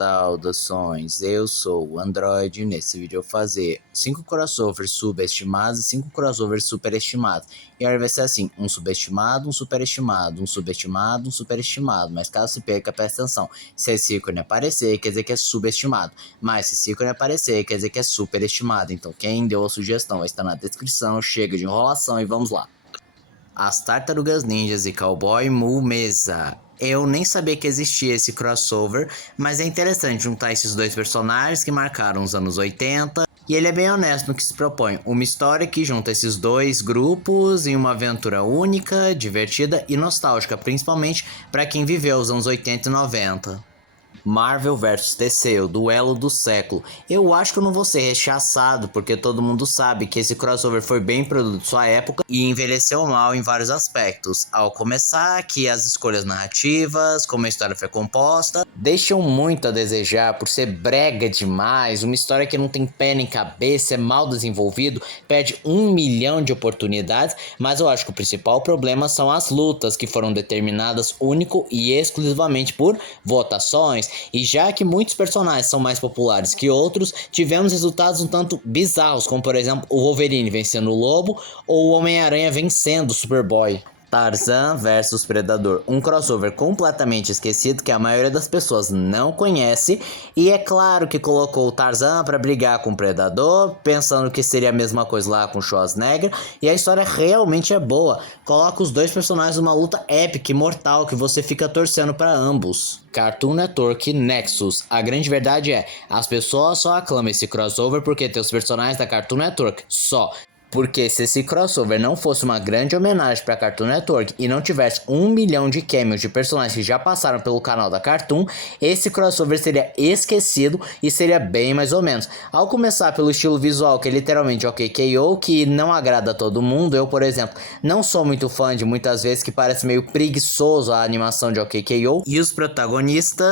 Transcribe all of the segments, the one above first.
Saudações, eu sou o Android. Nesse vídeo eu vou fazer 5 crossovers subestimados e 5 crossovers superestimados. E aí vai ser assim, um subestimado, um superestimado, um subestimado, um superestimado. Mas caso se perca, presta atenção, se esse ícone aparecer, quer dizer que é subestimado. Mas se esse ícone aparecer, quer dizer que é superestimado. Então quem deu a sugestão vai estar na descrição, chega de enrolação e vamos lá. As Tartarugas Ninjas e Cowboy Mu Mesa. Eu nem sabia que existia esse crossover, mas é interessante juntar esses dois personagens que marcaram os anos 80. E ele é bem honesto no que se propõe. Uma história que junta esses dois grupos em uma aventura única, divertida e nostálgica, principalmente para quem viveu os anos 80 e 90. Marvel vs DC, o duelo do século. Eu acho que eu não vou ser rechaçado, porque todo mundo sabe que esse crossover foi bem produto de sua época e envelheceu mal em vários aspectos. Ao começar, que as escolhas narrativas, como a história foi composta, deixam muito a desejar por ser brega demais, uma história que não tem pé nem cabeça, é mal desenvolvido, perde 1 milhão de oportunidades, mas eu acho que o principal problema são as lutas, que foram determinadas único e exclusivamente por votações. E já que muitos personagens são mais populares que outros, tivemos resultados um tanto bizarros, como por exemplo o Wolverine vencendo o Lobo ou o Homem-Aranha vencendo o Superboy. Tarzan vs Predador, um crossover completamente esquecido que a maioria das pessoas não conhece, e é claro que colocou o Tarzan para brigar com o Predador, pensando que seria a mesma coisa lá com o Schwarzenegger, e a história realmente é boa. Coloca os dois personagens numa luta épica e mortal que você fica torcendo para ambos. Cartoon Network Nexus. A grande verdade é, as pessoas só aclamam esse crossover porque tem os personagens da Cartoon Network, só. Porque se esse crossover não fosse uma grande homenagem para Cartoon Network e não tivesse 1 milhão de cameos de personagens que já passaram pelo canal da Cartoon, esse crossover seria esquecido e seria bem mais ou menos. Ao começar pelo estilo visual, que é literalmente OKKO, que não agrada a todo mundo. Eu, por exemplo, não sou muito fã de muitas vezes que parece meio preguiçoso a animação de OKKO. E os protagonistas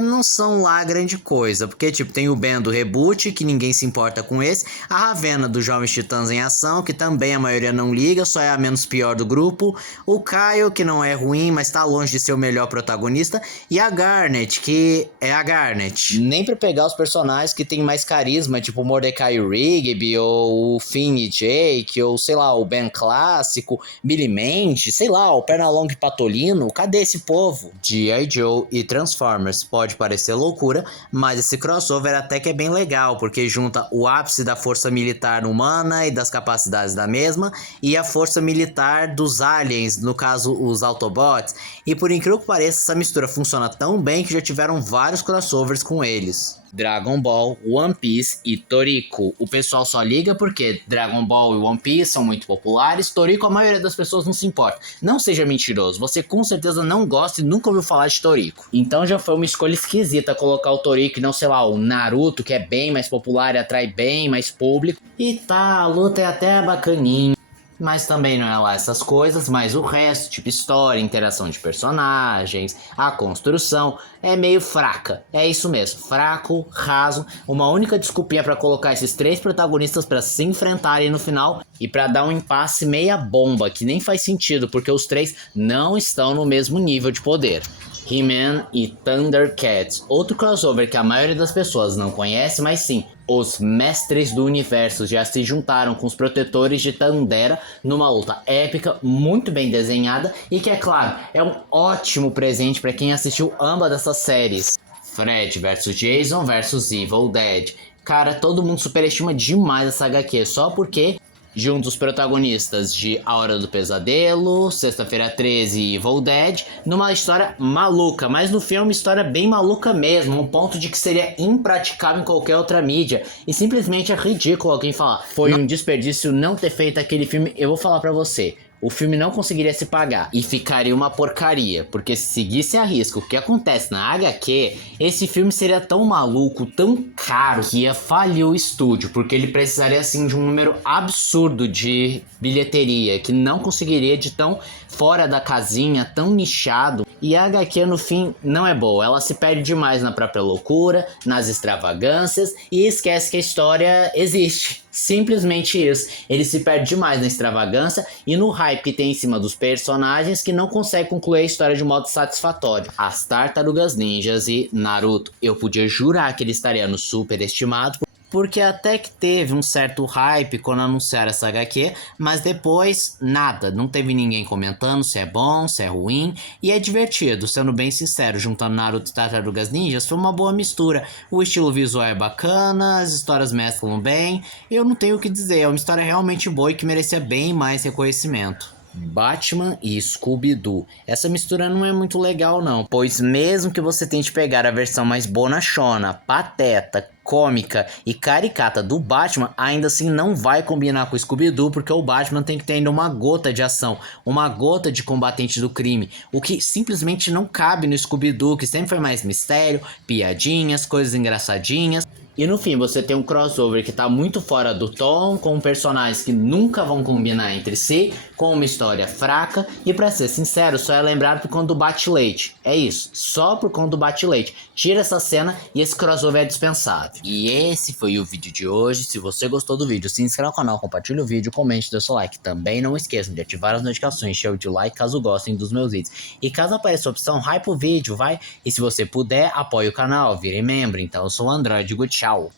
não são lá grande coisa, porque tipo, tem o Ben do reboot, que ninguém se importa com esse, a Ravenna do Jovens Titãs em Ação, que também a maioria não liga, só é a menos pior do grupo, o Kyle, que não é ruim, mas tá longe de ser o melhor protagonista, e a Garnet, que é a Garnet. Nem pra pegar os personagens que tem mais carisma, tipo o Mordecai Rigby, ou o Finn e Jake, ou sei lá, o Ben clássico, Billy Mandy, sei lá, o Pernalonga e Patolino, cadê esse povo? G.I. Joe e Transformers, pode parecer loucura, mas esse crossover até que é bem legal, porque junta o ápice da força militar humana e das capacidades da mesma, e a força militar dos aliens, no caso os Autobots, e por incrível que pareça essa mistura funciona tão bem que já tiveram vários crossovers com eles. Dragon Ball, One Piece e Toriko. O pessoal só liga porque Dragon Ball e One Piece são muito populares, Toriko a maioria das pessoas não se importa. Não seja mentiroso, você com certeza não gosta e nunca ouviu falar de Toriko. Então já foi uma escolha esquisita colocar o Toriko e não, sei lá, o Naruto, que é bem mais popular e atrai bem mais público. E tá, a luta é até bacaninha, mas também não é lá essas coisas, mas o resto, tipo história, interação de personagens, a construção, é meio fraca. É isso mesmo, fraco, raso, uma única desculpinha pra colocar esses três protagonistas pra se enfrentarem no final e pra dar um impasse meia bomba, que nem faz sentido, porque os três não estão no mesmo nível de poder. He-Man e Thundercats, outro crossover que a maioria das pessoas não conhece, mas sim, os mestres do universo já se juntaram com os protetores de Thundera numa luta épica, muito bem desenhada e que, é claro, é um ótimo presente para quem assistiu ambas dessas séries. Fred vs Jason vs Evil Dead. Cara, todo mundo superestima demais essa HQ, só porque juntos os protagonistas de A Hora do Pesadelo, Sexta-feira 13 e Evil Dead, numa história maluca, mas no filme história bem maluca mesmo, um ponto de que seria impraticável em qualquer outra mídia, e simplesmente é ridículo alguém falar, foi um desperdício não ter feito aquele filme. Eu vou falar pra você, o filme não conseguiria se pagar e ficaria uma porcaria, porque se seguisse a risco o que acontece na HQ, esse filme seria tão maluco, tão caro, que ia falir o estúdio, porque ele precisaria assim de um número absurdo de bilheteria, que não conseguiria de tão fora da casinha, tão nichado. E a HQ no fim não é boa, ela se perde demais na própria loucura, nas extravagâncias e esquece que a história existe. Simplesmente isso. Ele se perde demais na extravagância e no hype que tem em cima dos personagens que não consegue concluir a história de um modo satisfatório. As Tartarugas Ninjas e Naruto. Eu podia jurar que ele estaria no superestimado, porque até que teve um certo hype quando anunciaram essa HQ, mas depois nada, não teve ninguém comentando se é bom, se é ruim, e é divertido, sendo bem sincero, juntando Naruto e Tartarugas Ninjas foi uma boa mistura, o estilo visual é bacana, as histórias mesclam bem, eu não tenho o que dizer, é uma história realmente boa e que merecia bem mais reconhecimento. Batman e Scooby-Doo. Essa mistura não é muito legal não, pois mesmo que você tente pegar a versão mais bonachona, pateta, cômica e caricata do Batman, ainda assim não vai combinar com o Scooby-Doo, porque o Batman tem que ter ainda uma gota de ação, uma gota de combatente do crime, o que simplesmente não cabe no Scooby-Doo, que sempre foi mais mistério, piadinhas, coisas engraçadinhas. E no fim você tem um crossover que tá muito fora do tom, com personagens que nunca vão combinar entre si, com uma história fraca, e pra ser sincero, só é lembrado por conta do Bate-Leite. É isso, só por conta do Bate-Leite. Tira essa cena e esse crossover é dispensável. E esse foi o vídeo de hoje. Se você gostou do vídeo, se inscreva no canal, compartilhe o vídeo, comente, dê seu like. Também não esqueçam de ativar as notificações, show de like caso gostem dos meus vídeos. E caso apareça a opção, hype o vídeo, vai. E se você puder, apoie o canal, vire membro. Então eu sou o Android Good. Tchau.